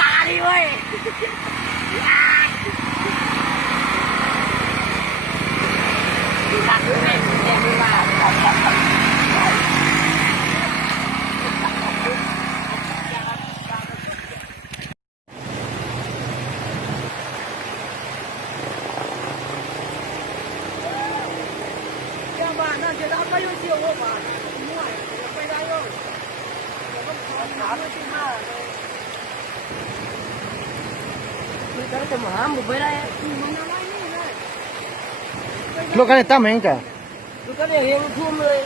ตาดิเว้ยตัดด้วยแม่แย่ด้วยว่าบ้านน่าจะรับไม่ยุ่งเกี่ยวกับบ้านมั่วไปได้เลยต้องขอถามด้วยที่มาเลยมันก็จะมาหาหมู่ไปได้มันอะไรนี่เลย ลูกกันตั้มเองจ้ะ ลูกก็เนี่ยเฮงทุ่มเลย